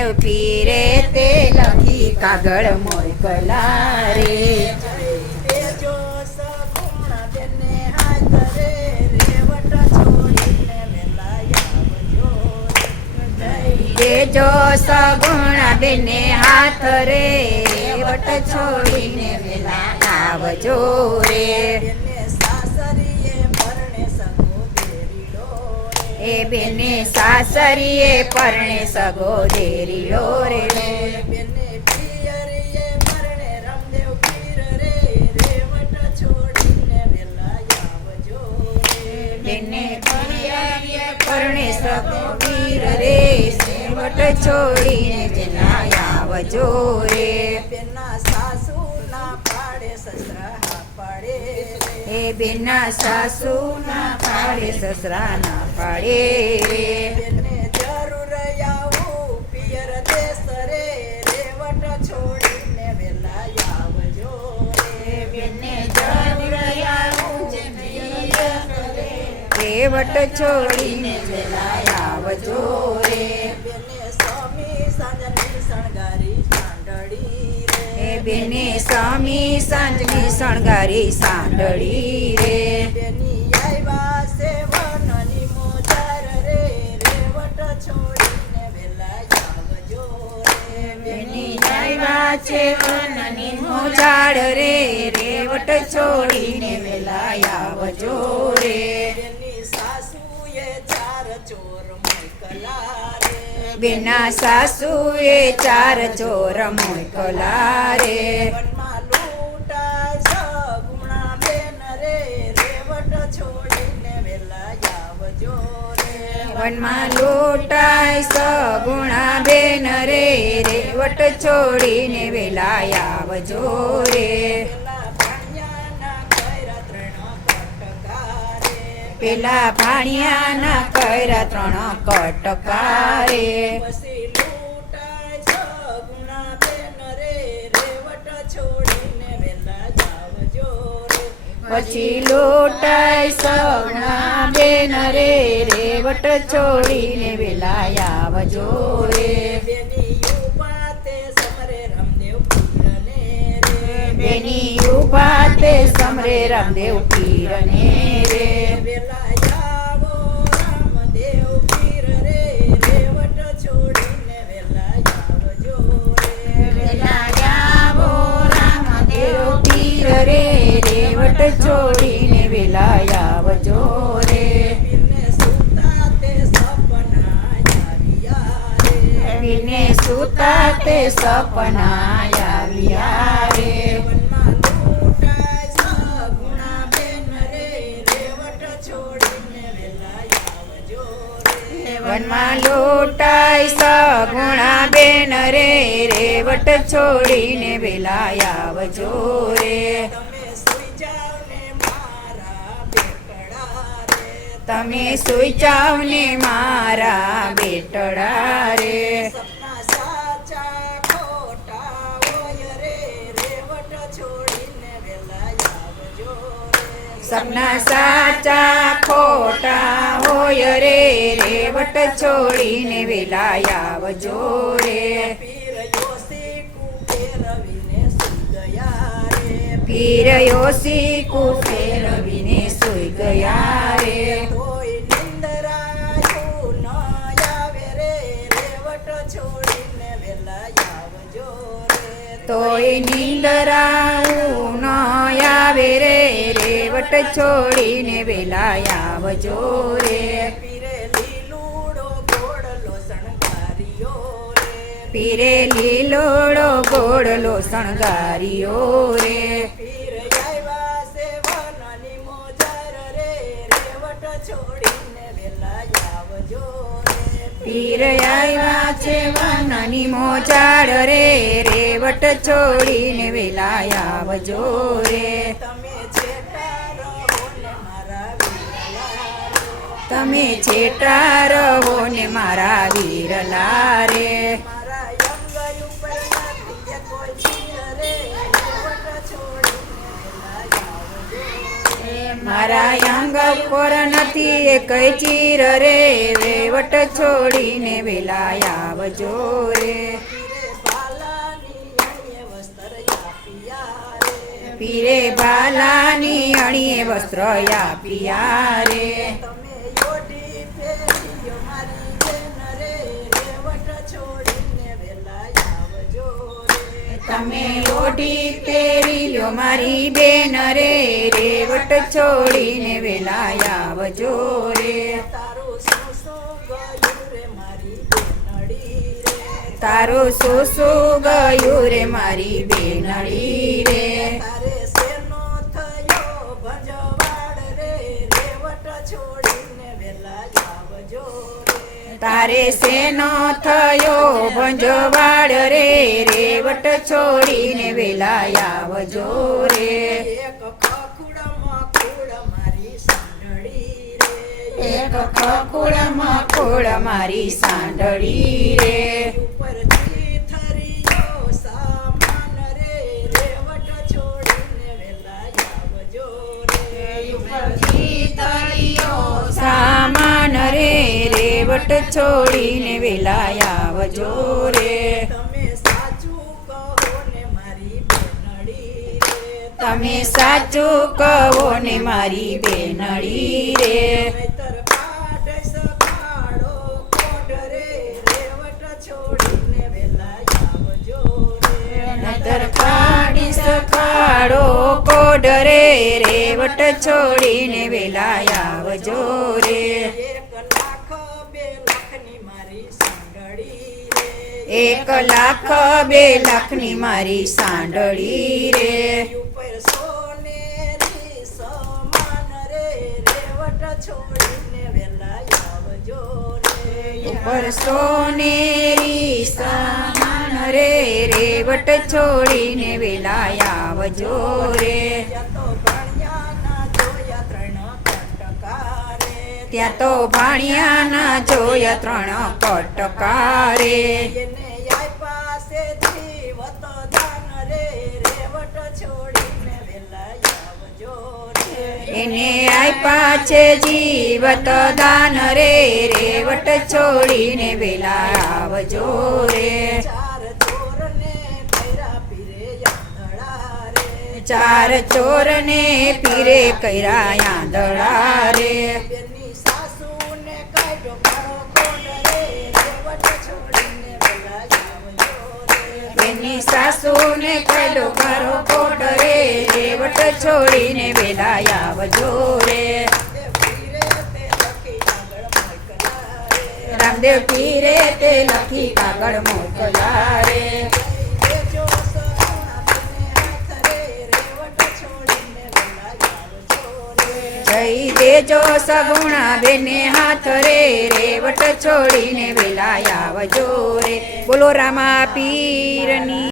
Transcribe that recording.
રામદેવ પીરે તે લખી કાગળ મોકલા રે. દેજો સગુણા બેને હાથ રે રેવટ છોડીને વેલા આવજો રે. દેજો સગુણા બેને હાથ રે વટ છોડીને વેલા આવજો રે. બેને સાસરીએ પરણે સગોદેરીડો રે. એ બેને સાસરીએ પરણે સગોદેરીડો રે. બેને પિયરીએ મરણે રામદેવ પીર રે રેવટ છોડીને વેલા આવજો રે. બેને પિયરીએ પરણે સગોવીર રે વટ છોડીને વેલા આવજો રે. બેના સાસુ ના પાડે સસરા હા પાડે રે. એ બેના સાસુ ના પાડે સસરા ના પાડે રે. બેને જરૂર આવું પિયર દેશ રે રેવટ છોડીને વેલા આવજો રે. બેને જરૂર આવું છે પિયર રે રેવટ છોડીને વેલા આવજો રે. બેને સ્વામી સાંજની શણગારી સાંડળી રે. એ બેને સ્વામી સાંજની શણગારી સાંડળી રે. બેની આવ્યા સેવનની મોજાર રે રેવટ છોડીને વેલા આવજો રે. બેની આવ્યા છે વનની મોજાડ રે રેવટ છોડીને વેલા આવજો રે. બેની સાસુએ ચાર ચોર મોકલા રે. બેના સાસુએ ચાર ચોર મોકલા રે. વનમાં લૂંટાય સગુણા બેન રે રેવટ છોડીને વેલા આવજો રે. વનમાં લૂંટાય સગુણા બેન રે રેવટ છોડીને વેલા આવજો રે. પેલા ભાણિયાના કયરા ત્રણ કટકા રે. પેલા ભાણિયાના કયરા ત્રણ કટકા રે. પછી લૂંટાય સગુણા બેન રે રેવટ છોડીને વેલા આવજો રે. બેની ઉભા તે સમરે રામદેવ પીરને રે. વેલા આવો રામદેવ પીર રે રેવટ છોડીને વેલા આવજો રે. વેલા આવો રામદેવ પીર રે રેવટ છોડીને વેલા આવજો રે. પીરને સુતા તે સપના આવ્યા રે. પીરને સુતા તે સપના આવ્યા રે. વનમાં લૂંટાય સગુણા બેન રે રેવટ છોડીને વેલા આવજો રે. વનમાં લૂંટાય સગુણા બેન રે રેવટ છોડીને વેલા આવજો રે. તમે સુઈ જાવ ને મારા બેકડા રે. તમે સુઈ જાવ ને મારા બેટડા રે. સપના સાચા ખોટા હોય રે રેવટ છોડીને વેલા આવજો રે. સપના સાચા ખોટા હોય રે રેવટ છોડીને વેલા આવજો રે. પીર યોસી કુબેર રવિને સુઈ ગયા રે. પીર યોસી કુફે રવિને સુઈ ગયા રે. કોઈ નિંદરાયું ન આવે રે રેવટ છોડીને વેલા આવજો રે. તોય નીંદરાવું ન આવે રે રેવટ છોડીને વેલા આવજો રે. પીરે લીલુડો ગોળલો શણગાર્યો રે. પીરે લીલોડો ગોળલો શણગાર્યો રે. પીર આવ્યા સેવનની મોજાર રે રેવટ છોડીને વેલા આવજો રે. પીર આવ્યા છે વનની મોજાડ રે રેવટ છોડીને વેલા આવજો રે. તમે છેટા રહો ને મારા વીરલા રે. તમે છેટા રહો ને મારા વીરલા રે. મારા અંગર ઉપર નથી કોઈ પીર રે રેવટ છોડીને વેલા આવજો રે. મારા અંગ ઉપર નથી એકય ચીર રે રેવટ છોડીને વેલા આવજો રે પીરે બાલાની અણીએ વસ્ત્ર આપીયા પીરે બાલાની અણીએ વસ્ત્ર આપીયા રે તમે ઓઢી ફેરી લ્યો મારી બેન રે રેવટ છોડીને વેલા આવજો રે તારું શું શું ગયું રે મારી બેનડી રે તારે શેનો થયો ભંજવાડ રે રેવટ છોડીને વેલા આવજો રે તારે શેનો થયો ભંજવાડ રે રેવટ છોડીને વેલા આવજો રે એક ખખુડમાં ખુડ મારી સાંડળી રે એક ખખુડમાં ખોડ મારી સાંડળી રે ઉપરથી થરિયો સામાન રે રેવટ છોડીને વેલા આવજો રે ઉપરથી તળિયો સામાન રે રેવટ છોડીને વેલા આવજો રે તમે સાચું કહો ને મારી બેનડી રે તમે સાચું કહો ને મારી બેનડી રે નહીતર પાડે સખાડો કોટ રે રેવટ છોડીને વેલા આવજો રે નતર કાઢી સખાડો કોડ રે રેવટ છોડીને વેલા આવજો રે 1 લાખ 2 લાખની મારી1 લાખ 2 લાખની મારી સાંડળી સાંડળી રે રે ઉપર સોનેરી સમાન રે રેવટ છોડીને વેલા આવજો રે ઉપર સોનેરી સામાન રે રેવટ છોડીને વેલા આવજો રે ત્યાં તો ભાણિયાના જોયા 3 કટકા રે ત્યાં તો ભાણિયાના જોયા 3 કટકા રે એને આય પાસે જીવત દાન રે રેવટ છોડીને વેલા આવજો રે એને આપ્યા છે જીવત દાન રે રેવટ છોડીને વેલા આવજો રે 4 ચોરને પીરે કર્યા યાંદળા ચાર ચોરને પીરે કર્યા યાંદળા રે રે બેની સાસુને કાઢ્યો મારો કોટ રે રેવટ છોડીને વેલા આવજો રે એની સાસુને કહેલો કરો કોટ રે રેવટ છોડીને વેલા આવજો રે રામદેવ પીરે તે લખી કાગળ મોકલા રે જઈ દેજો સગુણા બેને હાથ રે રેવટ છોડીને વેલા આવજો રે બોલો રામા પીરની